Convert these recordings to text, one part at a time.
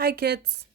Hi, kids.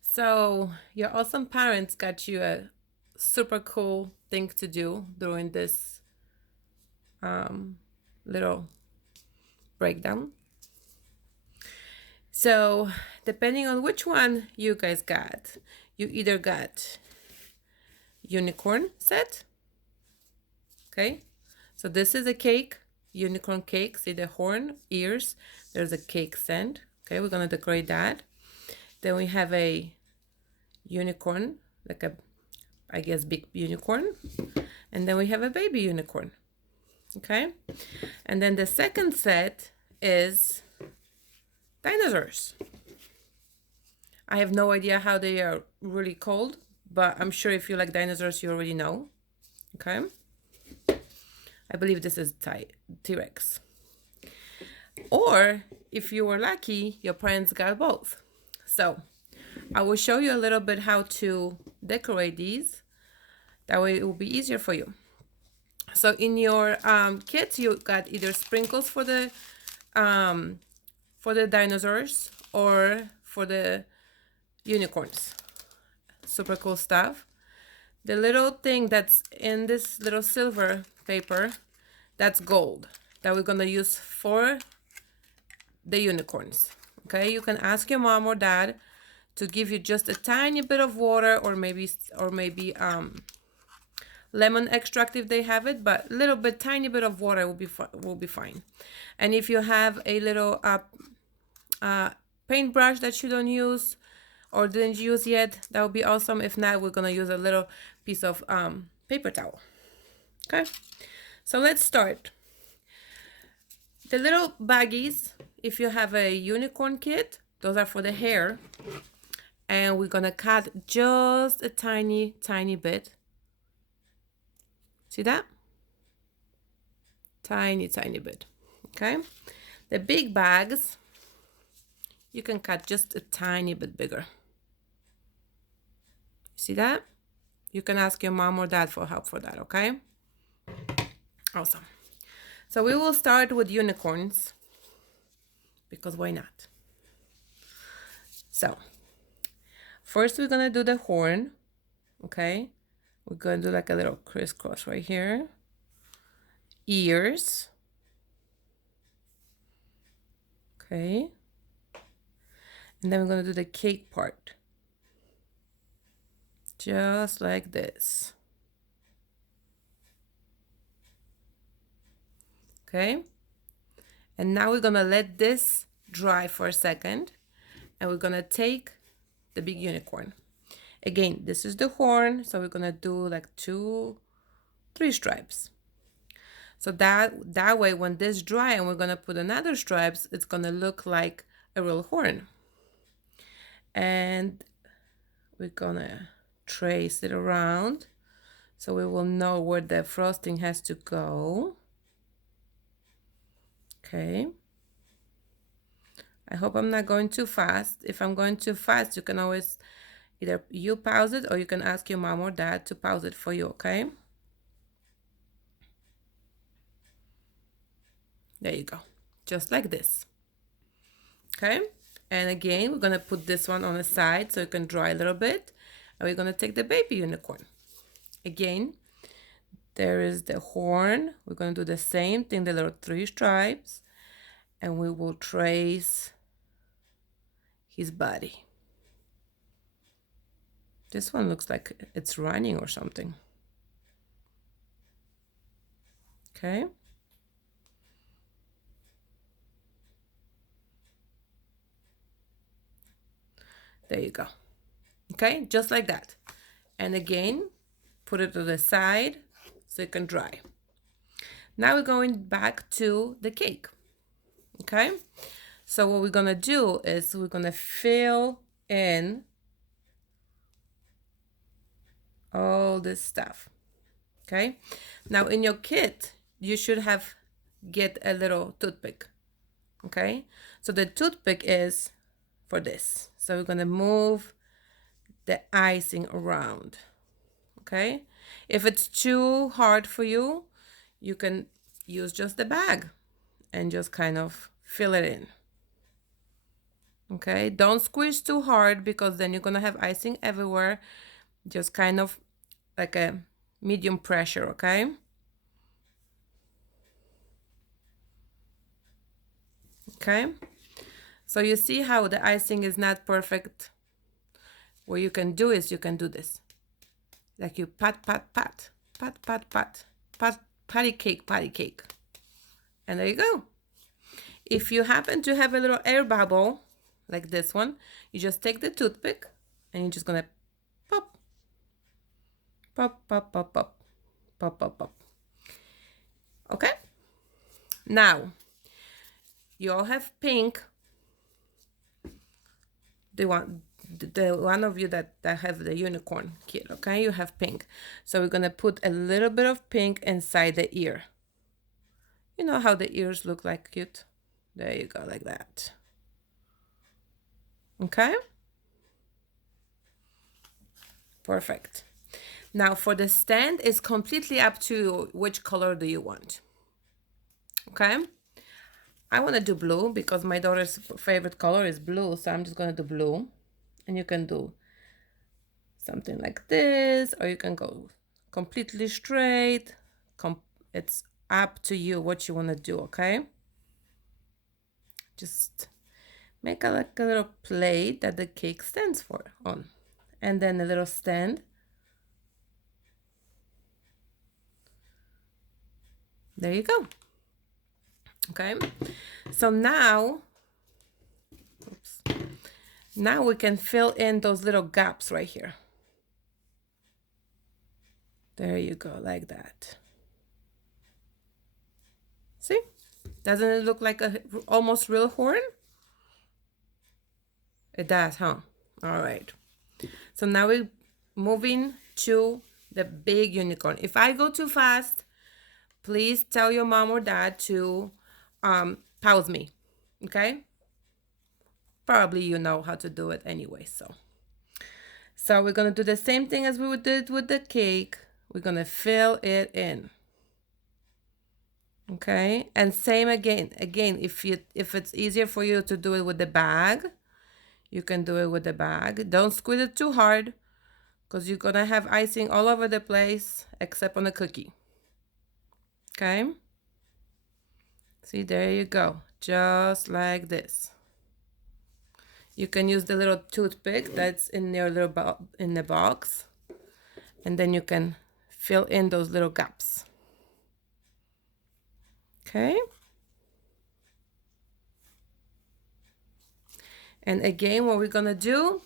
So, your awesome parents got you a super cool thing to do during this um, little breakdown. So, depending on which one you guys got, you either got unicorn set, okay? So, this is a cake, unicorn cake. See the horn, ears. There's a cake stand, okay? We're gonna decorate that. Then we have a unicorn, like a, I guess, big unicorn. And then we have a baby unicorn. Okay. And then the second set is dinosaurs. I have no idea how they are really called, but I'm sure if you like dinosaurs, you already know. Okay. I believe this is T-Rex. Or if you were lucky, your parents got both. So I will show you a little bit how to decorate these. That way it will be easier for you. So in your kits, you got either sprinkles for the dinosaurs or for the unicorns. Super cool stuff. The little thing that's in this little silver paper, that's gold that we're gonna use for the unicorns. Okay, you can ask your mom or dad to give you just a tiny bit of water or maybe lemon extract if they have it, but little bit tiny bit of water will be fine. And if you have a little paintbrush that you don't use or didn't use yet, that would be awesome. If not, we're gonna use a little piece of paper towel. Okay, so let's start. The little baggies, if you have a unicorn kit, those are for the hair. And we're gonna cut just a tiny bit. See that? Tiny bit. Okay, the big bags, you can cut just a tiny bit bigger. See that? You can ask your mom or dad for help for that, okay? Awesome. So we will start with unicorns because why not? So first we're gonna do the horn, okay? We're gonna do like a little crisscross right here. Ears, okay? And then we're gonna do the cake part. Just like this. Okay? And now we're gonna let this dry for a second and we're gonna take the big unicorn. Again, this is the horn, so we're gonna do like 3 stripes. So that way when this dry and we're gonna put another stripes, it's gonna look like a real horn. And we're gonna trace it around so we will know where the frosting has to go. Okay. I hope I'm not going too fast. If I'm going too fast, you can always either you pause it or you can ask your mom or dad to pause it for you, okay? There you go. Just like this. Okay? And again, we're going to put this one on the side so it can dry a little bit. And we're going to take the baby unicorn. Again, there is the horn. We're going to do the same thing, the little 3 stripes. And we will trace his body. This one looks like it's running or something. Okay? There you go. Okay, just like that. And again, put it to the side so it can dry. Now we're going back to the cake. Okay, so what we're gonna do is we're gonna fill in all this stuff. Okay, now in your kit, you should have get a little toothpick. Okay, so the toothpick is for this. So we're gonna move the icing around. Okay, if it's too hard for you, you can use just the bag and just kind of fill it in. Okay, don't squeeze too hard because then you're gonna have icing everywhere. Just kind of like a medium pressure, okay? Okay, so you see how the icing is not perfect. What you can do is you can do this. Like you pat, pat, pat, pat, pat, pat, pat, patty cake. And there you go. If you happen to have a little air bubble, like this one, you just take the toothpick and you're just gonna pop, pop, pop, pop, pop, pop, pop, pop. Okay? Now, you all have pink. The one of you that have the unicorn kit, okay? You have pink. So we're gonna put a little bit of pink inside the ear. You know how the ears look like cute? There you go, like that. Okay? Perfect. Now for the stand, it's completely up to you which color do you want. Okay? I want to do blue because my daughter's favorite color is blue, so I'm just going to do blue. And you can do something like this, or you can go completely straight. It's up to you what you want to do, okay? Just make like a little plate that the cake stands for on. And then a little stand. There you go. Okay, so now, oops, now we can fill in those little gaps right here. There you go, like that. See? Doesn't it look like a almost real horn? It does, huh? All right. So now we're moving to the big unicorn. If I go too fast, please tell your mom or dad to pause me, okay? Probably you know how to do it anyway, so. So we're gonna do the same thing as we did with the cake. We're gonna fill it in. Okay, and same again. Again, if it's easier for you to do it with the bag, you can do it with the bag. Don't squeeze it too hard because you're gonna have icing all over the place except on the cookie. Okay. See, there you go. Just like this. You can use the little toothpick that's in your little in the box, and then you can fill in those little gaps. Okay. And again, what we're gonna do,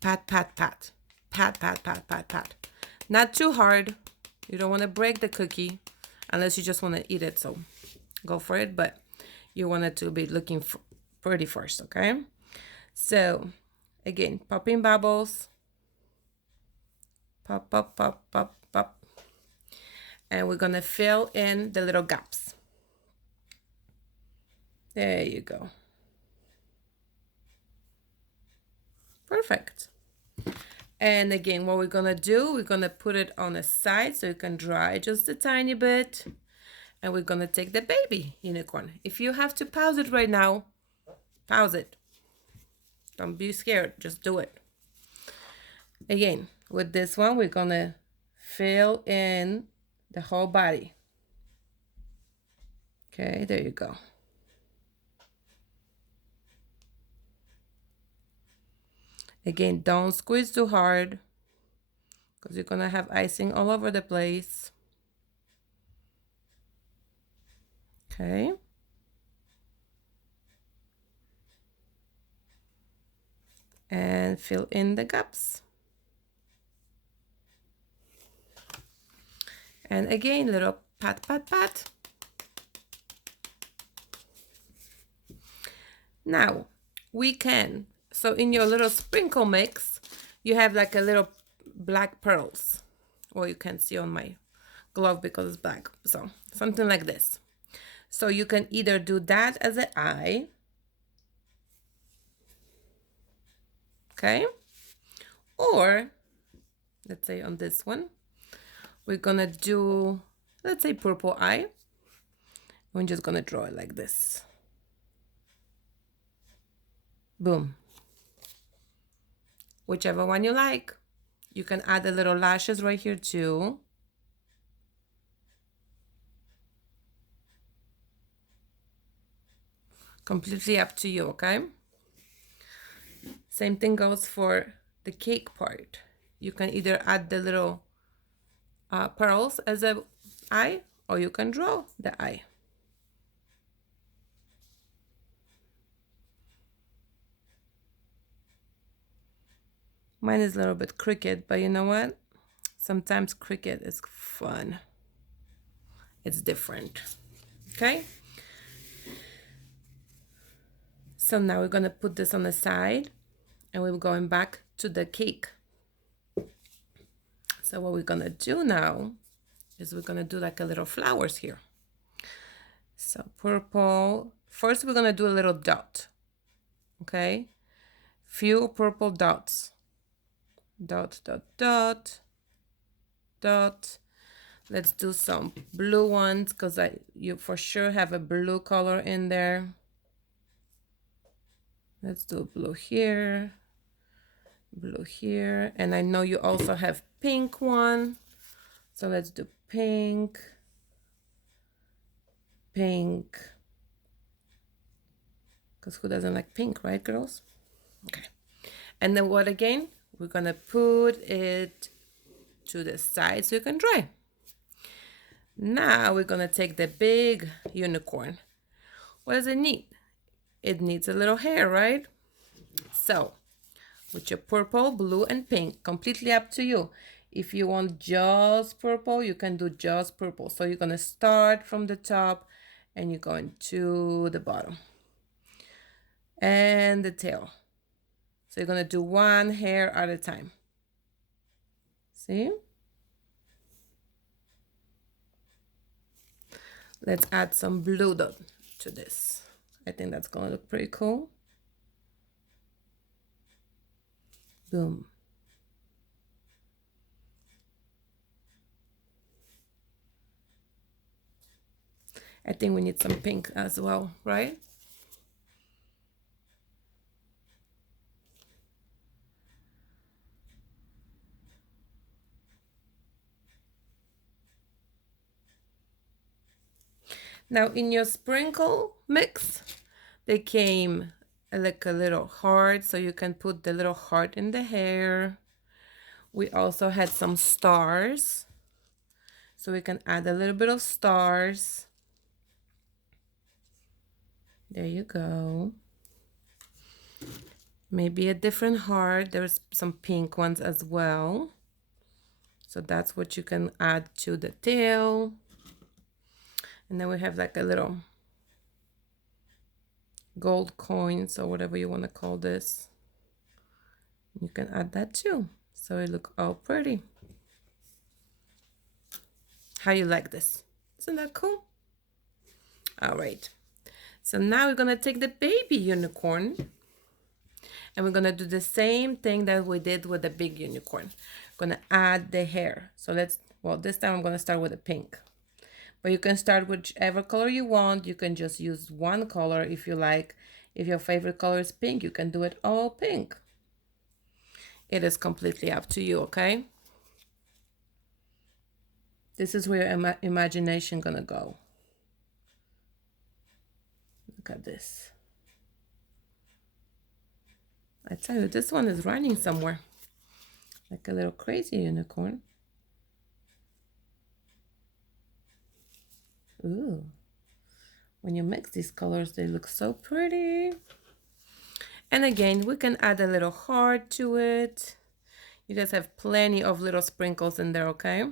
pat, pat, pat, pat, pat, pat, pat, pat. Not too hard. You don't want to break the cookie unless you just want to eat it. So go for it, but you want it to be looking pretty first, okay? So again, popping bubbles. Pop, pop, pop, pop, pop. And we're gonna fill in the little gaps. There you go. Perfect. And again, what we're gonna do, we're gonna put it on the side so it can dry just a tiny bit. And we're gonna take the baby unicorn. If you have to pause it right now, pause it. Don't be scared, just do it. Again, with this one, we're gonna fill in the whole body. Okay, there you go. Again, don't squeeze too hard because you're gonna have icing all over the place. Okay. And fill in the gaps. And again, little pat, pat, pat. Now, we can, so in your little sprinkle mix, you have like a little black pearls. Well, you can't see on my glove because it's black. So something like this. So you can either do that as an eye. Okay. Or, let's say on this one, we're gonna do, let's say purple eye. We're just gonna draw it like this. Boom. Whichever one you like. You can add the little lashes right here too. Completely up to you, okay? Same thing goes for the cake part. You can either add the little pearls as a eye, or you can draw the eye. Mine is a little bit crooked, but you know what? Sometimes crooked is fun. It's different. Okay? So now we're gonna put this on the side and we're going back to the cake. So what we're gonna do now is we're gonna do like a little flowers here. So purple, first we're gonna do a little dot, okay? Few purple dots. Dot, dot, dot, dot. Let's do some blue ones because you for sure have a blue color in there. Let's do blue here, and I know you also have pink one. So let's do pink, pink, because who doesn't like pink, right, girls? Okay. And then what again? We're gonna put it to the side so you can dry. Now we're gonna take the big unicorn. What does it need? It needs a little hair, right? So with your purple, blue, and pink, completely up to you. If you want just purple, you can do just purple. So you're gonna start from the top and you're going to the bottom. And the tail. So you're gonna do one hair at a time. See? Let's add some blue dot to this. I think that's gonna look pretty cool. Boom. I think we need some pink as well, right? Now in your sprinkle mix, they came like a little heart, so you can put the little heart in the hair. We also had some stars, so we can add a little bit of stars. There you go. Maybe a different heart. There's some pink ones as well. So that's what you can add to the tail. And then we have like a little gold coins or whatever you want to call this. You can add that too. So it look all pretty. How you like this? Isn't that cool? All right. So now we're gonna take the baby unicorn and we're gonna do the same thing that we did with the big unicorn. We're gonna add the hair. So this time I'm gonna start with the pink. But you can start whichever color you want. You can just use one color if you like. If your favorite color is pink, you can do it all pink. It is completely up to you, okay? This is where your imagination gonna go. Look at this. I tell you, this one is running somewhere. Like a little crazy unicorn. Ooh. When you mix these colors, they look so pretty. And again, we can add a little heart to it. You guys have plenty of little sprinkles in there, okay?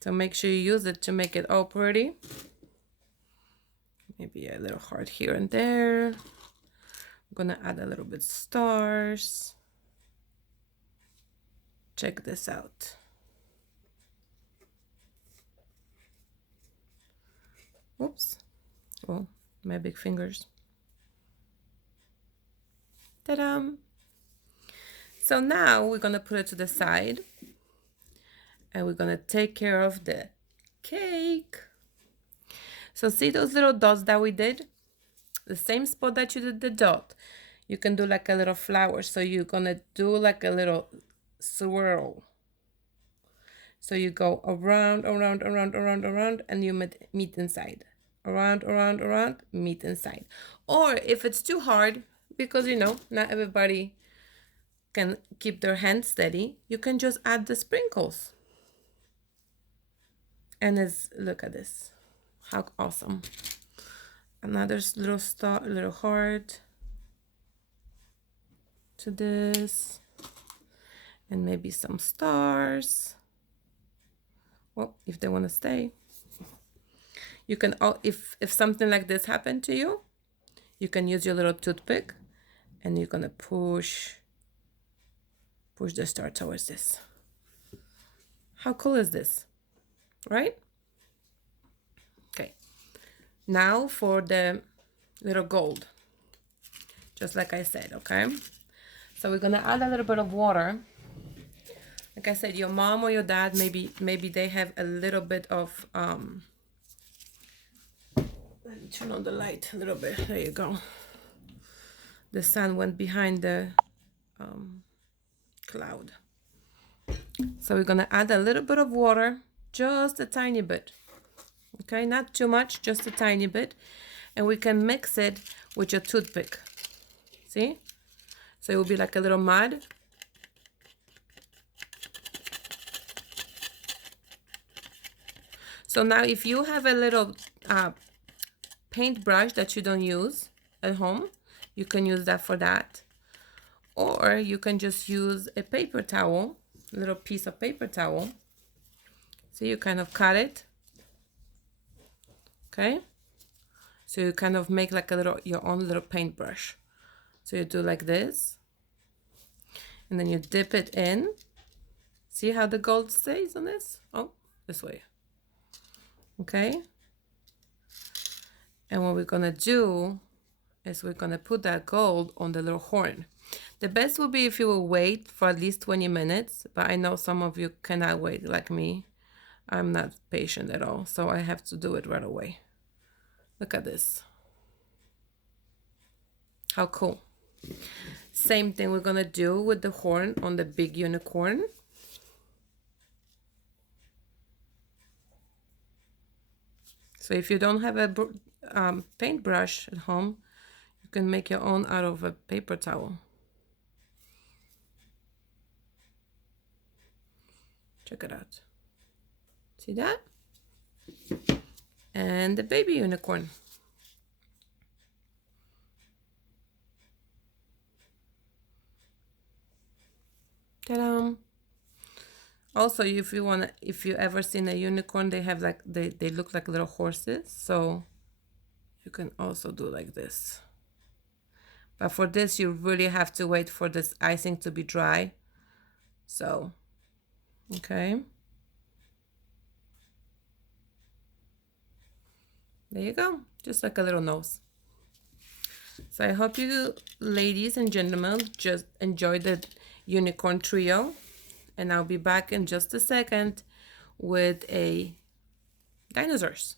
So make sure you use it to make it all pretty. Maybe a little heart here and there. I'm gonna add a little bit stars. Check this out. Oops. Oh, my big fingers. Ta-da! So now we're gonna put it to the side and we're gonna take care of the cake. So see those little dots that we did? The same spot that you did the dot. You can do like a little flower. So you're gonna do like a little swirl. So you go around, around, around, around, around, and you meet inside. Around, around, around, meet inside. Or if it's too hard, because not everybody can keep their hands steady, you can just add the sprinkles. And look at this. How awesome. Another little star, little heart to this. And maybe some stars. Well, if they want to stay. You can, if something like this happened to you, you can use your little toothpick and you're gonna push the star towards this. How cool is this, right? Okay, now for the little gold, just like I said, okay? So we're gonna add a little bit of water. Like I said, your mom or your dad, maybe they have a little bit of, let me turn on the light a little bit. There you go. The sun went behind the cloud. So we're gonna add a little bit of water, just a tiny bit. Okay, not too much, just a tiny bit. And we can mix it with your toothpick. See? So it will be like a little mud. So now if you have a little paintbrush that you don't use at home, you can use that for that. Or you can just use a paper towel, a little piece of paper towel. So you kind of cut it. Okay? So you kind of make like your own little paintbrush. So you do like this. And then you dip it in. See how the gold stays on this? Oh, this way. Okay? And what we're gonna do is we're gonna put that gold on the little horn. The best would be if you will wait for at least 20 minutes, but I know some of you cannot wait like me. I'm not patient at all, so I have to do it right away. Look at this. How cool. Same thing we're gonna do with the horn on the big unicorn. So if you don't have a paintbrush at home, you can make your own out of a paper towel. Check it out. See that? And the baby unicorn. Ta-da! Also, if you ever seen a unicorn, they have like they look like little horses, so you can also do like this. But for this, you really have to wait for this icing to be dry. So, okay. There you go, just like a little nose. So I hope you ladies and gentlemen just enjoyed the unicorn trio, and I'll be back in just a second with a dinosaurs.